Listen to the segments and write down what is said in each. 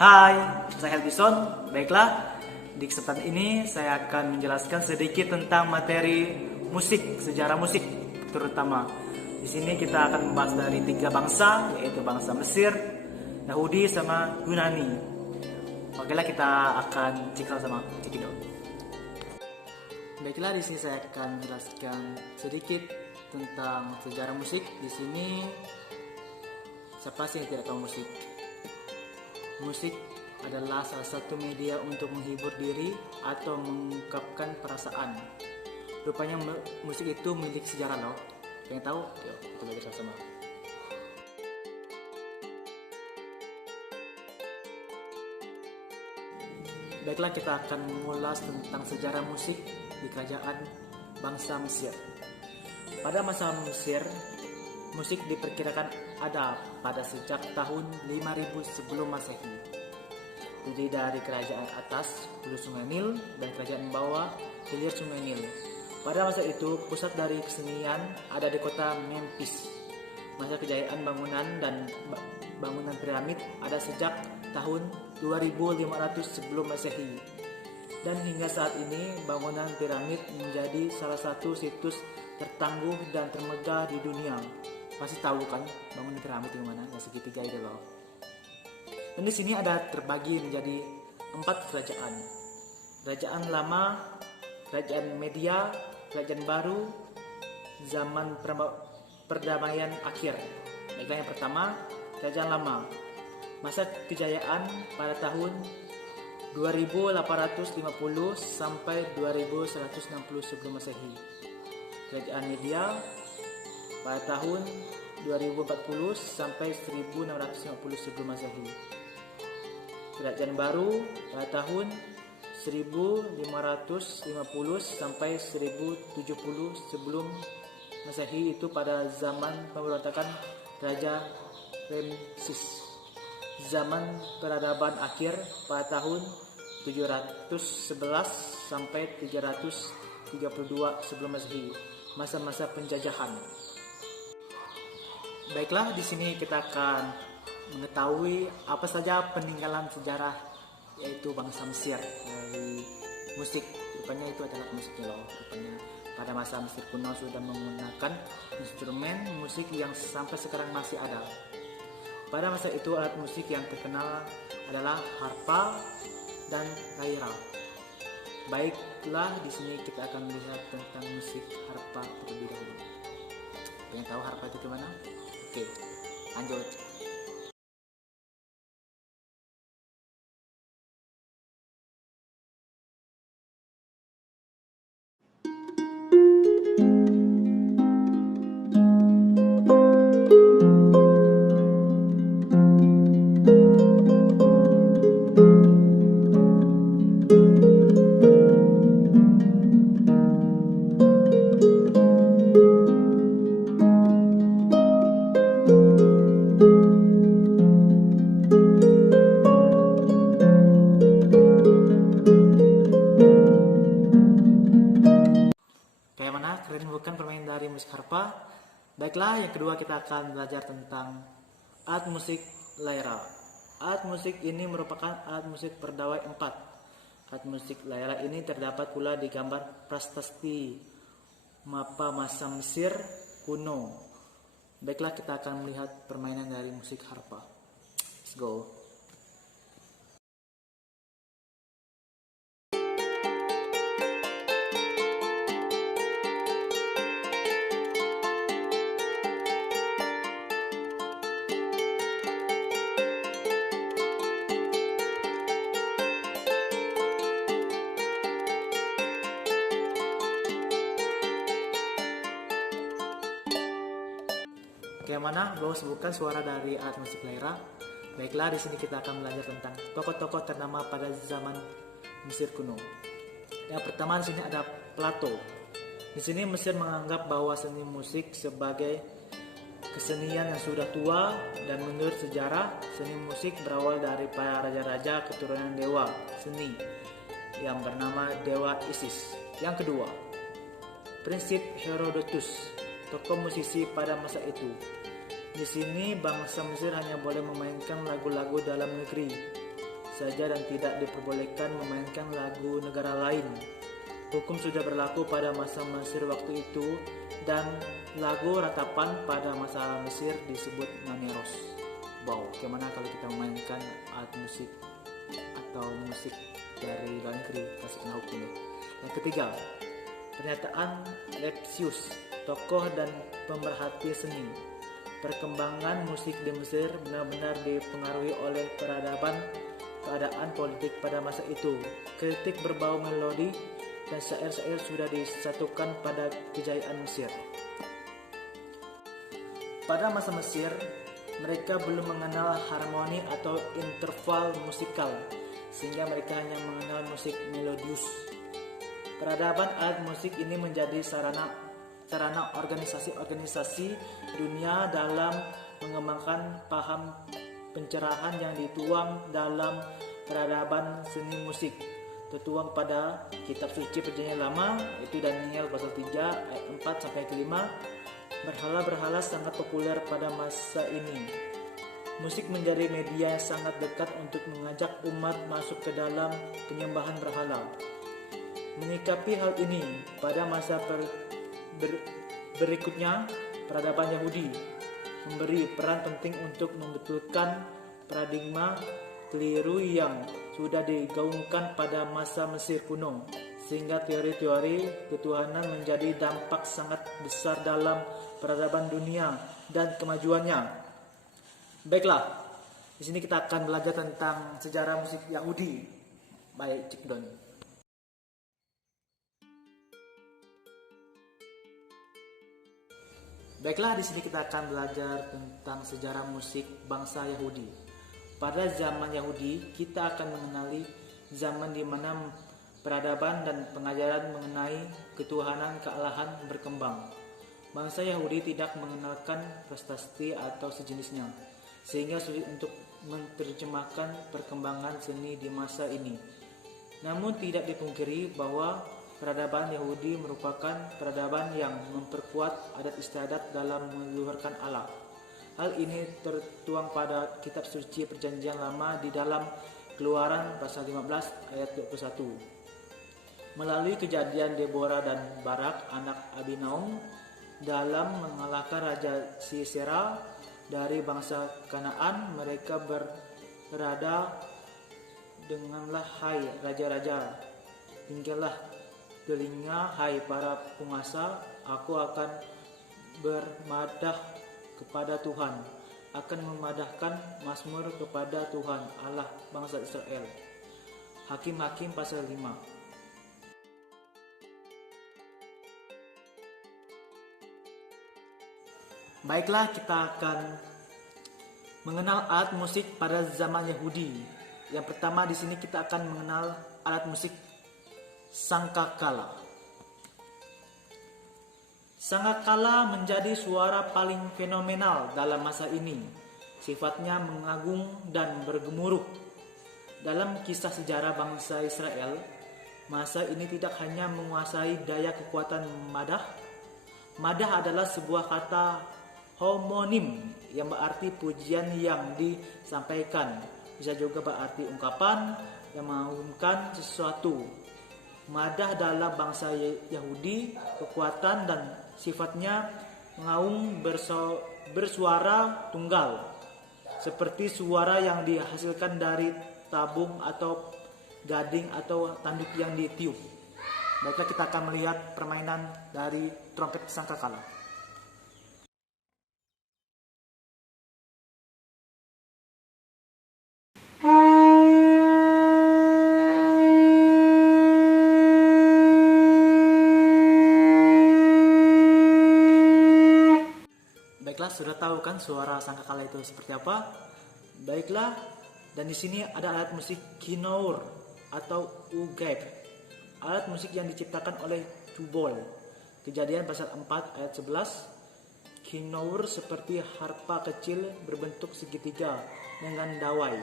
Hai, saya Helbison. Baiklah, di kesempatan ini saya akan menjelaskan sedikit tentang materi musik, sejarah musik terutama. Di sini kita akan membahas dari 3 bangsa, yaitu bangsa Mesir, Yahudi, sama Yunani. Baiklah, kita akan cikal sama cekidot. Baiklah, di sini saya akan menjelaskan sedikit tentang sejarah musik. Di sini siapa sih yang tidak tahu musik? Musik adalah salah satu media untuk menghibur diri atau mengungkapkan perasaan. Rupanya musik itu milik sejarah loh. Pengen tahu? Yuk, kita belajar sama. Baiklah, kita akan mengulas tentang sejarah musik di kerajaan bangsa Mesir. Pada masa Mesir, musik diperkirakan ada pada sejak tahun 5000 sebelum Masehi. Terdiri dari kerajaan atas hulu Sungai Nil dan kerajaan bawah hilir Sungai Nil. Pada masa itu, pusat dari kesenian ada di kota Memphis. Masa kejayaan bangunan dan bangunan piramid ada sejak tahun 2500 sebelum Masehi. Dan hingga saat ini, bangunan piramid menjadi salah satu situs tertangguh dan termegah di dunia. Pasti tahu kan bangunan piramid di mana? Yang segitiga itu loh. Dan di sini ada terbagi menjadi 4 kerajaan. Kerajaan lama, kerajaan media, kerajaan baru, zaman perdamaian akhir. Baiklah, yang pertama, kerajaan lama. Masa kejayaan pada tahun 2850 sampai 2160 sebelum Masehi. Kerajaan media pada tahun 2040 sampai 1650 sebelum Masehi. Kerajaan baru pada tahun 1550 sampai 1070 sebelum Masehi, itu pada zaman pemberontakan Raja Ramses. Zaman peradaban akhir pada tahun 711 sampai 332 sebelum Masehi, masa-masa penjajahan. Baiklah, di sini kita akan mengetahui apa saja peninggalan sejarah yaitu bangsa Mesir dari musik. Rupanya itu adalah musiknya loh. Rupanya pada masa Mesir kuno sudah menggunakan instrumen musik yang sampai sekarang masih ada. Pada masa itu alat musik yang terkenal adalah harpa dan gairah. Baiklah, di sini kita akan melihat tentang musik harpa terlebih dahulu. Pengen tahu harpa itu gimana? Oke, lanjut. Kayak mana? Keren bukan permainan dari musik harpa? Baiklah, yang kedua kita akan belajar tentang alat musik laira. Alat musik ini merupakan alat musik berdawai 4. Alat musik laira ini terdapat pula di gambar prasasti mapa masa Mesir kuno. Baiklah, kita akan melihat permainan dari musik harpa. Let's go. Bagaimana gue sebutkan suara dari alat musik laira? Baiklah, di sini kita akan belajar tentang tokoh-tokoh ternama pada zaman Mesir kuno. Yang pertama di sini ada Plato. Di sini Mesir menganggap bahwa seni musik sebagai kesenian yang sudah tua, dan menurut sejarah seni musik berawal dari para raja-raja keturunan dewa seni yang bernama Dewa Isis. Yang kedua, prinsip Herodotus, tokoh musisi pada masa itu. Di sini bangsa Mesir hanya boleh memainkan lagu-lagu dalam negeri saja dan tidak diperbolehkan memainkan lagu negara lain. Hukum sudah berlaku pada masa Mesir waktu itu dan lagu ratapan pada masa Mesir disebut naneros. Wow, gimana kalau kita memainkan alat musik atau musik dari luar negeri, kasih kena hukum. Yang ketiga, pernyataan Lepsius, tokoh dan pemerhati seni. Perkembangan musik di Mesir benar-benar dipengaruhi oleh peradaban keadaan politik pada masa itu. Kritik berbau melodi dan syair-syair sudah disatukan pada kejayaan Mesir. Pada masa Mesir, mereka belum mengenal harmoni atau interval musikal, sehingga mereka hanya mengenal musik melodius. Peradaban alat musik ini menjadi sarana organisasi-organisasi dunia dalam mengembangkan paham pencerahan yang dituang dalam peradaban seni musik. Tertuang pada kitab suci Perjanjian Lama, yaitu Daniel pasal 3 ayat 4 sampai ke 5. Berhala-berhala sangat populer pada masa ini. Musik menjadi media yang sangat dekat untuk mengajak umat masuk ke dalam penyembahan berhala. Menyikapi hal ini, pada masa berikutnya, peradaban Yahudi memberi peran penting untuk membetulkan paradigma keliru yang sudah digaungkan pada masa Mesir kuno, sehingga teori-teori ketuhanan menjadi dampak sangat besar dalam peradaban dunia dan kemajuannya. Baiklah, di sini kita akan belajar tentang sejarah musik Yahudi. Baik, Cik Don. Baiklah, di sini kita akan belajar tentang sejarah musik bangsa Yahudi. Pada zaman Yahudi, kita akan mengenali zaman di mana peradaban dan pengajaran mengenai ketuhanan kealahan berkembang. Bangsa Yahudi tidak mengenalkan prasasti atau sejenisnya, sehingga sulit untuk menerjemahkan perkembangan seni di masa ini. Namun tidak dipungkiri bahwa peradaban Yahudi merupakan peradaban yang memperkuat adat istiadat dalam meluhurkan Allah. Hal ini tertuang pada kitab suci Perjanjian Lama di dalam Keluaran pasal 15 ayat 21. Melalui kejadian Deborah dan Barak anak Abinoam dalam mengalahkan Raja Sisera dari bangsa Kanaan, mereka berada, "Dengarlah hai raja-raja, tinggallah telinga hai para penguasa, aku akan bermadah kepada Tuhan, akan memadahkan mazmur kepada Tuhan Allah bangsa Israel." Hakim-Hakim pasal 5. Baiklah, kita akan mengenal alat musik pada zaman Yahudi. Yang pertama di sini kita akan mengenal alat musik sangkakala. Sangkakala menjadi suara paling fenomenal dalam masa ini. Sifatnya mengagung dan bergemuruh. Dalam kisah sejarah bangsa Israel, masa ini tidak hanya menguasai daya kekuatan madah. Madah adalah sebuah kata homonim yang berarti pujian yang disampaikan. Bisa juga berarti ungkapan yang mengagumkan sesuatu. Madah dalam bangsa Yahudi kekuatan dan sifatnya mengaum bersuara tunggal, seperti suara yang dihasilkan dari tabung atau gading atau tanduk yang ditiup. Baiklah, kita akan melihat permainan dari trompet sangkakala. Baiklah, sudah tahu kan suara sangkakala itu seperti apa? Baiklah, dan di sini ada alat musik kinour atau ugep, alat musik yang diciptakan oleh Tubal. Kejadian pasal 4 ayat 11. Kinour seperti harpa kecil berbentuk segitiga dengan dawai,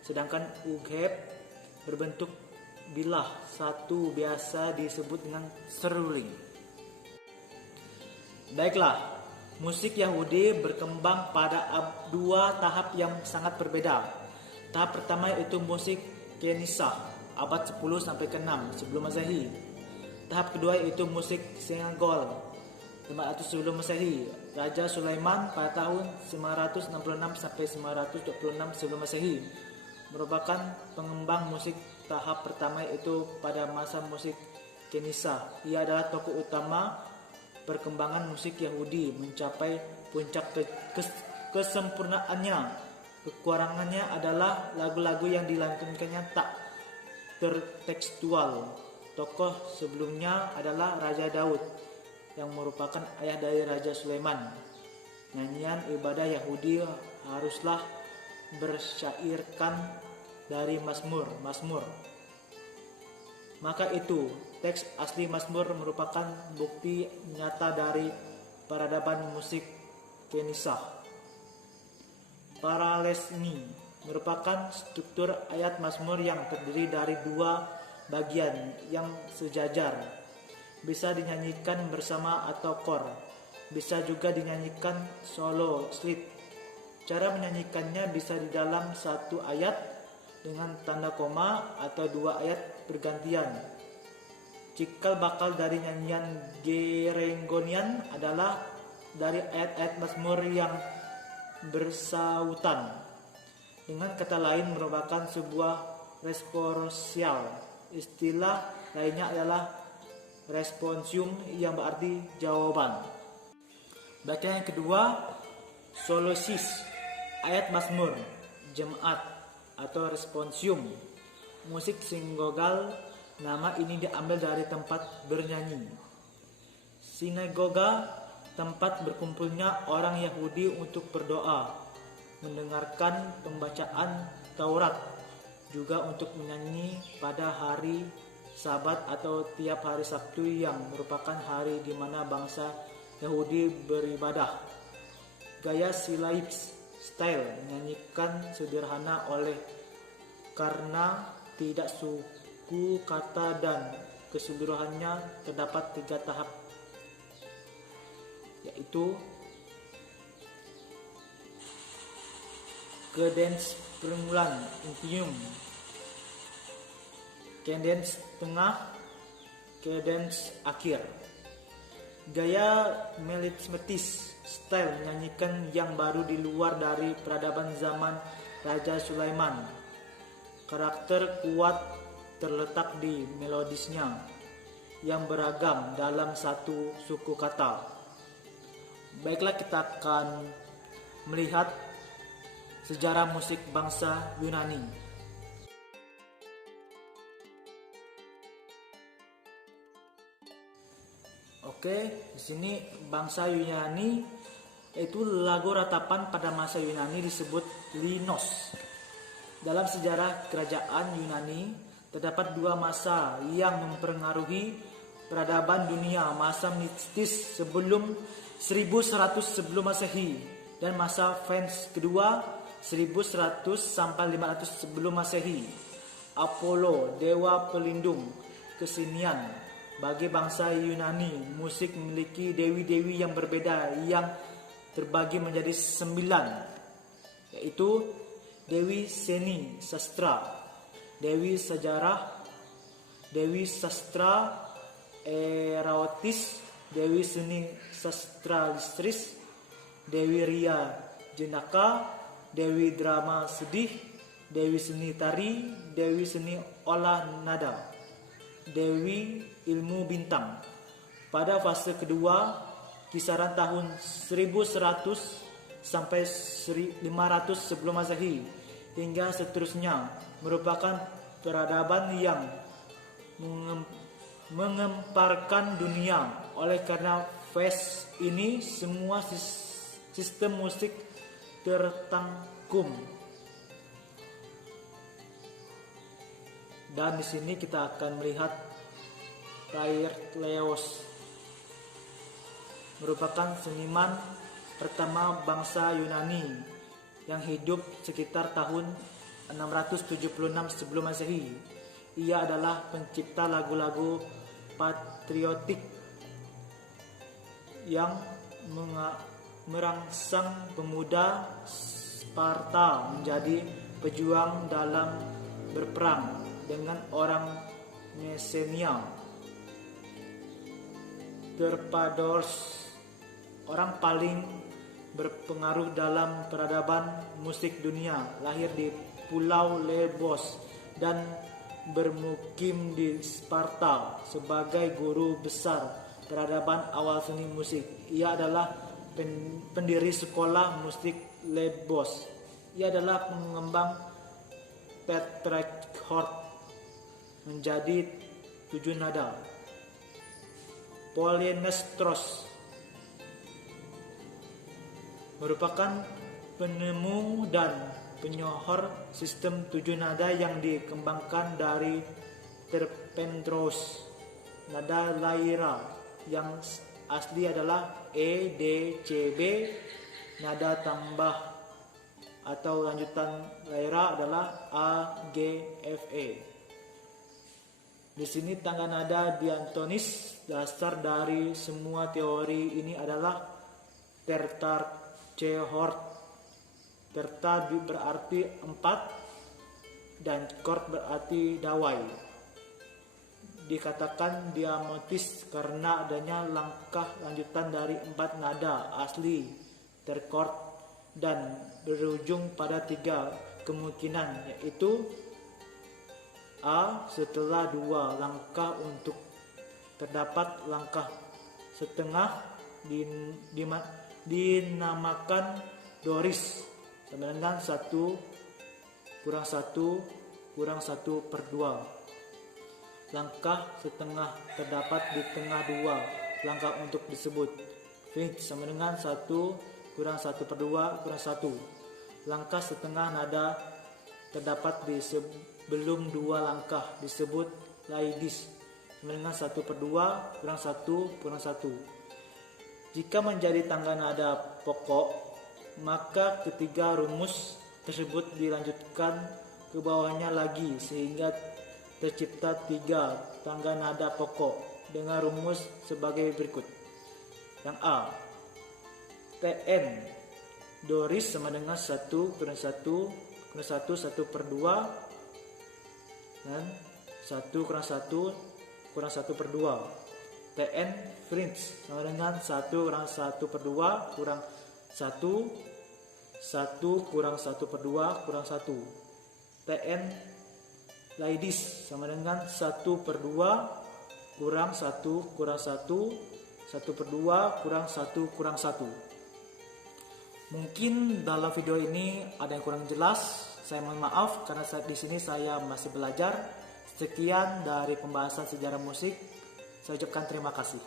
sedangkan ugep berbentuk bilah satu biasa disebut dengan seruling. Baiklah, musik Yahudi berkembang pada dua tahap yang sangat berbeda. Tahap pertama yaitu musik Kenisah abad 10 sampai ke-6 sebelum Masehi. Tahap kedua yaitu musik Senggol 500 sebelum Masehi. Raja Sulaiman pada tahun 966 sampai 926 sebelum Masehi merupakan pengembang musik tahap pertama, yaitu pada masa musik Kenisah. Ia adalah tokoh utama perkembangan musik Yahudi mencapai puncak kesempurnaannya. Kekurangannya adalah lagu-lagu yang dilantunkannya tak tertekstual. Tokoh sebelumnya adalah Raja Daud yang merupakan ayah dari Raja Sulaiman. Nyanyian ibadah Yahudi haruslah bersyairkan dari Mazmur. Maka itu, teks asli Mazmur merupakan bukti nyata dari peradaban musik Kenisah. Paralesni merupakan struktur ayat Mazmur yang terdiri dari dua bagian yang sejajar. Bisa dinyanyikan bersama atau kor. Bisa juga dinyanyikan solo slide. Cara menyanyikannya bisa di dalam satu ayat dengan tanda koma atau dua ayat bergantian. Cikal bakal dari nyanyian Geregonian adalah dari ayat-ayat Mazmur yang bersautan. Dengan kata lain merupakan sebuah responsial. Istilah lainnya adalah responsium yang berarti jawaban. Bagian yang kedua, solosis, ayat Mazmur, jemaat atau responsium. Musik sinagogal, nama ini diambil dari tempat bernyanyi. Sinagoga, tempat berkumpulnya orang Yahudi untuk berdoa, mendengarkan pembacaan Taurat, juga untuk menyanyi pada hari Sabat atau tiap hari Sabtu yang merupakan hari di mana bangsa Yahudi beribadah. Gaya Silaix style menyanyikan sederhana oleh karena tidak suku kata dan keseluruhannya terdapat 3 tahap, yaitu cadence permulaan intium, cadence tengah, cadence akhir. Gaya melismatis style menyanyikan yang baru di luar dari peradaban zaman Raja Sulaiman. Karakter kuat terletak di melodisnya yang beragam dalam satu suku kata. Baiklah, kita akan melihat sejarah musik bangsa Yunani. Oke, di sini bangsa Yunani, itu lagu ratapan pada masa Yunani disebut linos. Dalam sejarah kerajaan Yunani terdapat 2 masa yang mempengaruhi peradaban dunia, masa mistis sebelum 1100 sebelum Masehi dan masa Fens kedua 1100 sampai 500 sebelum Masehi. Apollo, dewa pelindung kesenian. Bagi bangsa Yunani, musik memiliki dewi-dewi yang berbeda yang terbagi menjadi 9, yaitu Dewi Seni Sastra, Dewi Sejarah, Dewi Sastra Erotis, Dewi Seni Sastra Listris, Dewi Ria Jenaka, Dewi Drama Sedih, Dewi Seni Tari, Dewi Seni Olah Nada, Dewi Ilmu Bintang. Pada fase kedua, kisaran tahun 1100 sampai 500 sebelum Masehi hingga seterusnya merupakan peradaban yang mengemparkan dunia. Oleh karena fase ini semua sistem musik tertangkum. Dan di sini kita akan melihat Laertios merupakan seniman pertama bangsa Yunani yang hidup sekitar tahun 676 sebelum Masehi. Ia adalah pencipta lagu-lagu patriotik yang merangsang pemuda Sparta menjadi pejuang dalam berperang dengan orang Messenia. Troubadours, orang paling berpengaruh dalam peradaban musik dunia, lahir di Pulau Lesbos dan bermukim di Sparta. Sebagai guru besar peradaban awal seni musik, ia adalah pendiri sekolah musik Lesbos. Ia adalah pengembang tetrachord menjadi 7 nada. Polynestros merupakan penemu dan penyohor sistem 7 nada yang dikembangkan dari Terpentros. Nada Lyra yang asli adalah E, D, C, B. Nada tambah atau lanjutan Lyra adalah A, G, F, E. Di sini tangga nada diatonis. Dasar dari semua teori ini adalah tetrachord. Terta berarti 4 dan chord berarti dawai. Dikatakan diatonis karena adanya langkah lanjutan dari 4 nada asli terchord dan berujung pada 3 kemungkinan, yaitu A setelah 2 langkah untuk terdapat langkah setengah dinamakan Doris sama dengan 1 kurang 1 kurang 1/2. Langkah setengah terdapat di tengah 2 langkah untuk disebut Finch sama dengan 1 kurang 1/2 kurang 1. Langkah setengah nada terdapat di sebelum 2 langkah disebut Laidis sama dengan 1/2 kurang 1 kurang 1. Jika menjadi tangga nada pokok, maka ketiga rumus tersebut dilanjutkan ke bawahnya lagi sehingga tercipta 3 tangga nada pokok dengan rumus sebagai berikut. Yang A, TN Doris sama dengan 1 kurang 1 kurang 1 1/2 dan 1 kurang 1 kurang 1/2. TN French sama dengan 1 kurang 1/2 kurang 1 1 kurang 1/2 kurang 1. TN Ladies sama dengan 1/2 kurang 1 kurang 1 1/2 kurang 1 kurang 1. Mungkin dalam video ini ada yang kurang jelas. Saya mohon maaf karena di sini saya masih belajar. Sekian dari pembahasan sejarah musik. Saya ucapkan terima kasih.